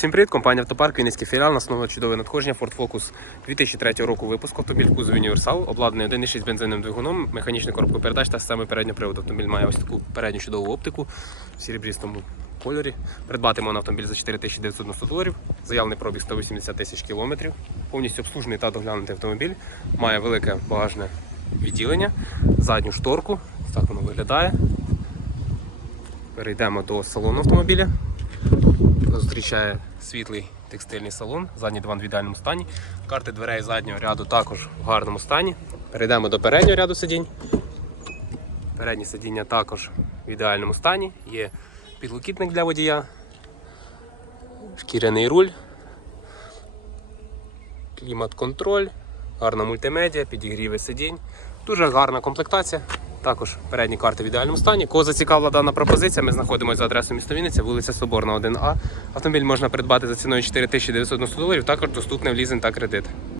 Всім привіт, компанія Автопарк, Вінницький філіал, на чудове надходження Ford Focus 2003 року випуску. Автомобіль в кузові універсал, обладнаний 1.6 бензиновим двигуном, механічною коробкою передач та системою переднього приводу. Автомобіль має ось таку передню чудову оптику в сірібрістому кольорі. Придбати можна автомобіль за 4990 доларів. Заявлений пробіг 180 тисяч кілометрів. Повністю обслужений та доглянутий автомобіль. Має велике багажне відділення, задню шторку. Так воно виглядає. Перейдемо до салону автомобіля. Зустрічає світлий текстильний салон, задній диван в ідеальному стані. Карти дверей заднього ряду також в гарному стані. Перейдемо до переднього ряду сидінь. Переднє сидіння також в ідеальному стані. Є підлокітник для водія, шкіряний руль, клімат-контроль, гарна мультимедіа, підігріви сидінь. Дуже гарна комплектація. Також передні карти в ідеальному стані. Кого зацікавила дана пропозиція, ми знаходимося за адресою міста Вінниця, вулиця Соборна, 1А. Автомобіль можна придбати за ціною 4990 доларів, також доступний в лізинг та кредит.